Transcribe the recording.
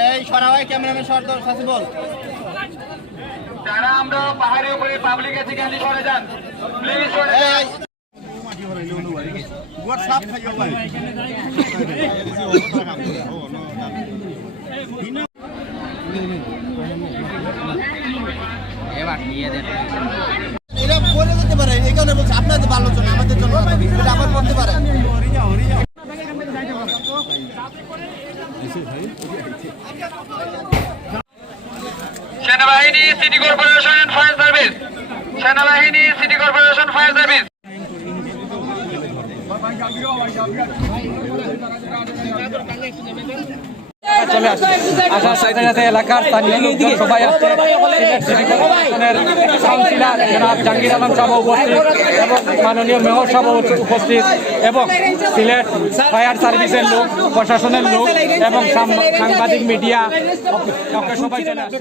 এই সরাবাই ক্যামেরাম্যান দাও শাসি বল। যারা আমরা পাহাড়ের উপরে পাবলিক আছে কেন সরে যান। প্লিজ সরে যান। হোয়াটসঅ্যাপ খাইও ভাই। এরা বলে দিতে পারে এই কারণে বলছে সেনাবাহিনী সিটি কর্পোরেশন ফায়ার সার্ভিস সেনাবাহিনী সিটি কর্পোরেশন ফায়ার সার্ভিস চলে আসছে। আসার সাথে সাথে এলাকার স্থানীয় লোকজন সবাই আসছে কাউন্সিলর জনাব জাহাঙ্গীর আলম সাহেব উপস্থিত এবং মাননীয় মেয়র সাহেব উপস্থিত এবং সিলেট ফায়ার সার্ভিসের লোক, প্রশাসনের লোক এবং সাংবাদিক মিডিয়া সবাই চলে আসছে